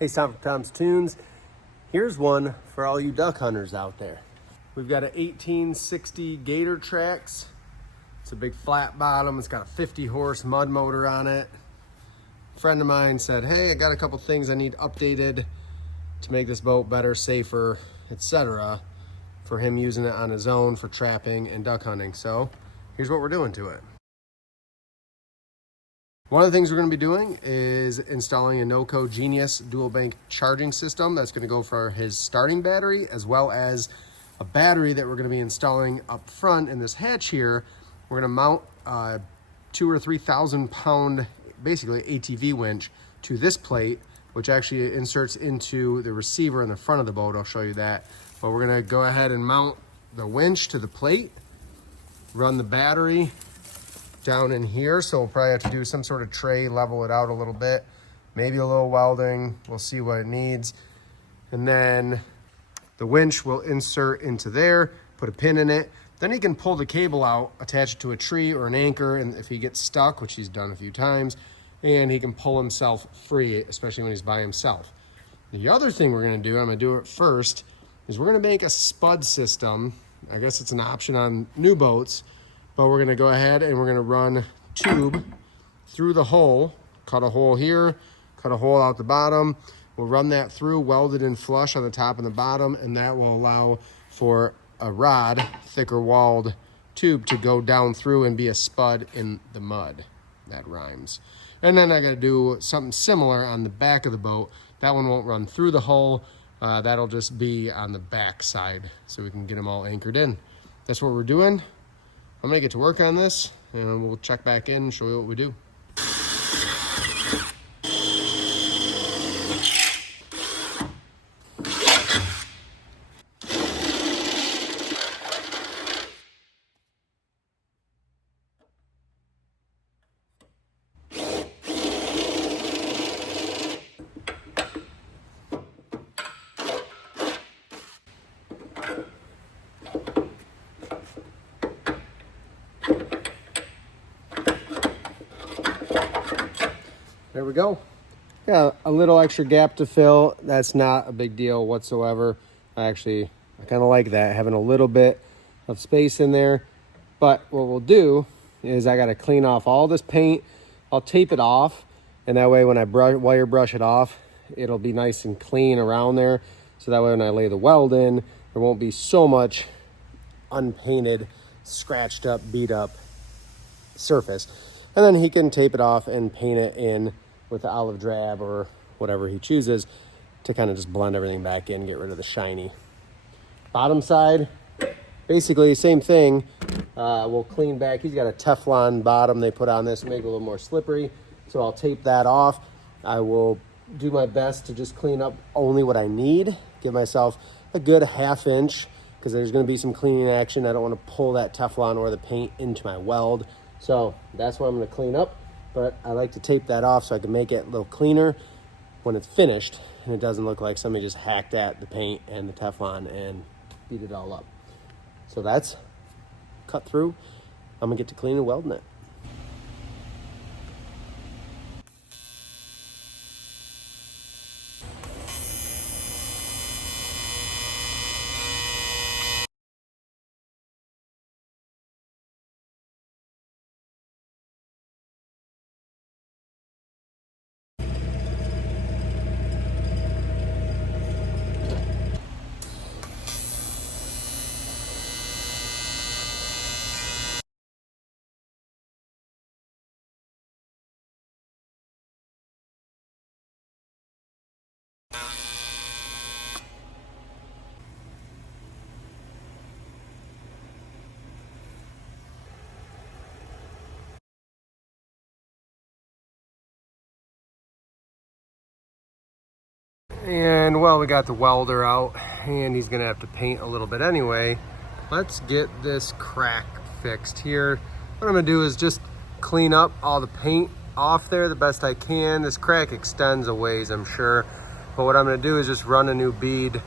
Hey, it's time for Tom's Toons. Here's one for all you duck hunters out there. We've got an 1860 Gator Trax. It's a big flat bottom. It's got a 50 horse mud motor on it. A friend of mine said, hey, I got a couple things I need updated to make this boat better, safer, etc. for him using it on his own for trapping and duck hunting. So here's what we're doing to it. One of the things we're going to be doing is installing a NoCo Genius dual bank charging system. That's going to go for his starting battery, as well as a battery that we're going to be installing up front in this hatch here. We're going to mount a 2,000 or 3,000 pound, basically ATV winch to this plate, which actually inserts into the receiver in the front of the boat. I'll show you that. But we're going to go ahead and mount the winch to the plate, run the battery down in here. So we'll probably have to do some sort of tray, level it out a little bit, maybe a little welding. We'll see what it needs. And then the winch will insert into there, put a pin in it. Then he can pull the cable out, attach it to a tree or an anchor, and if he gets stuck, which he's done a few times, and he can pull himself free, especially when he's by himself. The other thing we're going to do, I'm going to do it first, is we're going to make a spud system. I guess it's an option on new boats, but we're going to go ahead and we're going to run tube through the hole, cut a hole here, cut a hole out the bottom. We'll run that through, welded and flush on the top and the bottom, and that will allow for a rod, thicker walled tube, to go down through and be a spud in the mud. That rhymes. And then I got to do something similar on the back of the boat. That one won't run through the hole. That'll just be on the back side so we can get them all anchored in. That's what we're doing. I'm gonna get to work on this and we'll check back in and show you what we do. There we go. Got a little extra gap to fill. That's not a big deal whatsoever. I kind of like that, having a little bit of space in there. But what we'll do is I got to clean off all this paint. I'll tape it off, and that way when I wire brush it off, it'll be nice and clean around there. So that way when I lay the weld in, there won't be so much unpainted, scratched up, beat up surface. And then he can tape it off and paint it in with the olive drab or whatever he chooses to kind of just blend everything back in, get rid of the shiny. Bottom side, basically same thing. We'll clean back. He's got a Teflon bottom they put on this to make it a little more slippery. So I'll tape that off. I will do my best to just clean up only what I need. Give myself a good ½ inch because there's going to be some cleaning action. I don't want to pull that Teflon or the paint into my weld. So that's what I'm going to clean up, but I like to tape that off so I can make it a little cleaner when it's finished and it doesn't look like somebody just hacked at the paint and the Teflon and beat it all up. So that's cut through. I'm going to get to clean and welding it. And well, we got the welder out and he's gonna have to paint a little bit anyway. Let's get this crack fixed here. What I'm gonna do is just clean up all the paint off there the best I can. This crack extends a ways, I'm sure. But what I'm gonna do is just run a new bead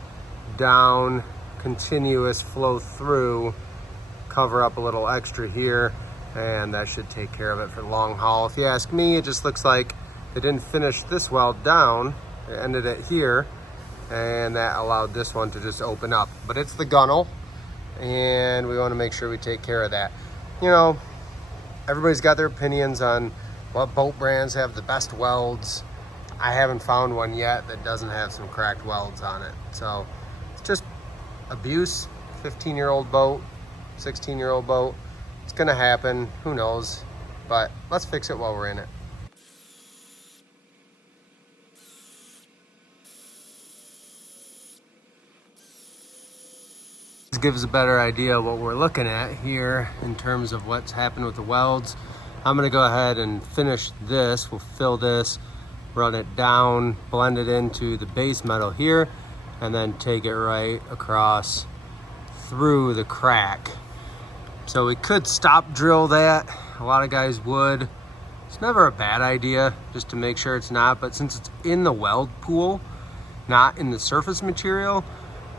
down, continuous flow through, cover up a little extra here, and that should take care of it for the long haul. If you ask me, it just looks like they didn't finish this weld down It ended it here, and that allowed this one to just open up. But it's the gunnel, and we want to make sure we take care of that. You know, everybody's got their opinions on what boat brands have the best welds. I haven't found one yet that doesn't have some cracked welds on it. So it's just abuse. 15-year-old boat, 16-year-old boat. It's gonna happen, who knows? But let's fix it while we're in it. This gives a better idea of what we're looking at here in terms of what's happened with the welds. I'm gonna go ahead and finish this. We'll fill this, run it down, blend it into the base metal here, and then take it right across through the crack. So we could stop drill that. A lot of guys would. It's never a bad idea, just to make sure it's not, but since it's in the weld pool, not in the surface material,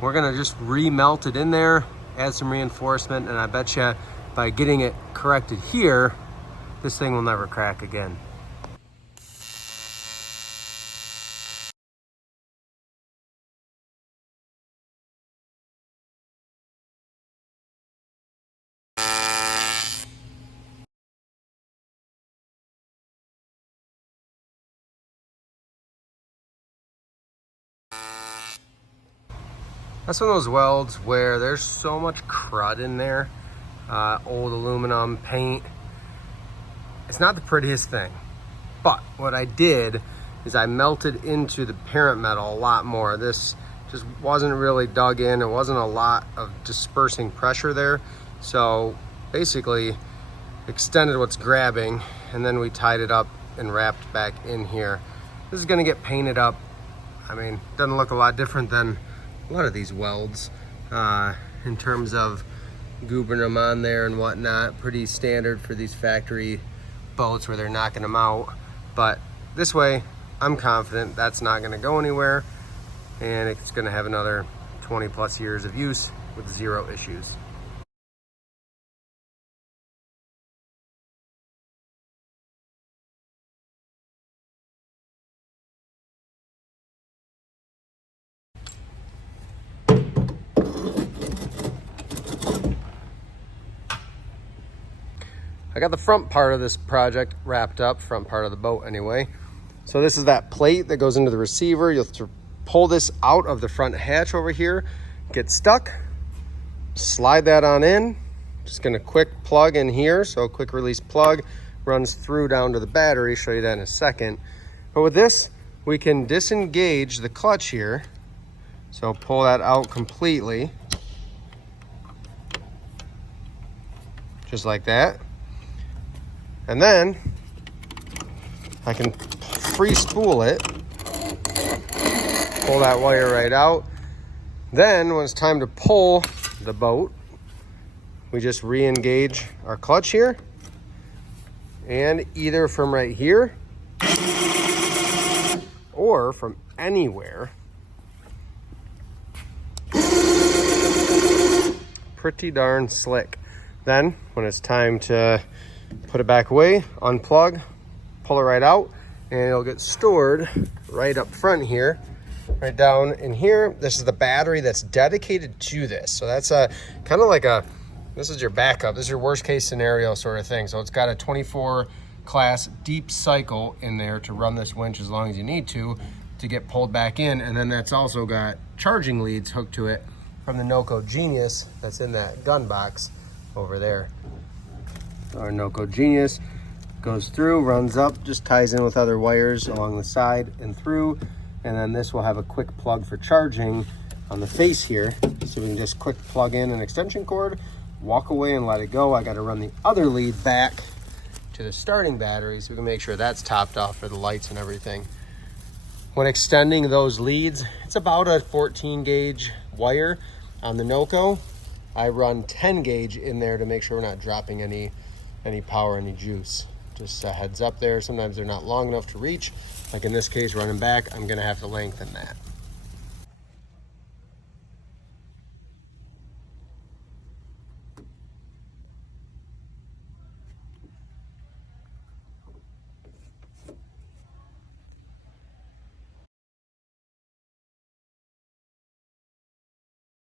we're gonna just remelt it in there, add some reinforcement, and I bet you by getting it corrected here, this thing will never crack again. That's one of those welds where there's so much crud in there, old aluminum, paint. It's not the prettiest thing, but what I did is I melted into the parent metal a lot more. This just wasn't really dug in. It wasn't a lot of dispersing pressure there. So basically extended what's grabbing, and then we tied it up and wrapped back in here. This is gonna get painted up. I mean, doesn't look a lot different than a lot of these welds in terms of goobering them on there and whatnot. Pretty standard for these factory boats where they're knocking them out. But this way, I'm confident that's not gonna go anywhere, and it's gonna have another 20 plus years of use with zero issues. I got the front part of this project wrapped up, front part of the boat anyway. So this is that plate that goes into the receiver. You'll have to pull this out of the front hatch over here, get stuck, slide that on in. Just gonna quick plug in here. So a quick release plug runs through down to the battery. Show you that in a second. But with this, we can disengage the clutch here. So pull that out completely. Just like that. And then I can free spool it, pull that wire right out. Then when it's time to pull the boat, we just re-engage our clutch here, and either from right here or from anywhere. Pretty darn slick. Then when it's time to put it back away, unplug, pull it right out, and it'll get stored right up front here, right down in here. This is the battery that's dedicated to this. So that's a kind of like a, this is your backup. This is your worst case scenario sort of thing. So it's got a 24 class deep cycle in there to run this winch as long as you need to get pulled back in. And then that's also got charging leads hooked to it from the NOCO Genius that's in that gun box over there. Our NOCO Genius goes through, runs up, just ties in with other wires along the side and through, and then this will have a quick plug for charging on the face here, so we can just quick plug in an extension cord, walk away and let it go. I got to run the other lead back to the starting battery so we can make sure that's topped off for the lights and everything. When extending those leads, it's about a 14 gauge wire. On the NOCO, I run 10 gauge in there to make sure we're not dropping any power, any juice. Just a heads up there. Sometimes they're not long enough to reach. Like in this case, running back, I'm gonna have to lengthen that.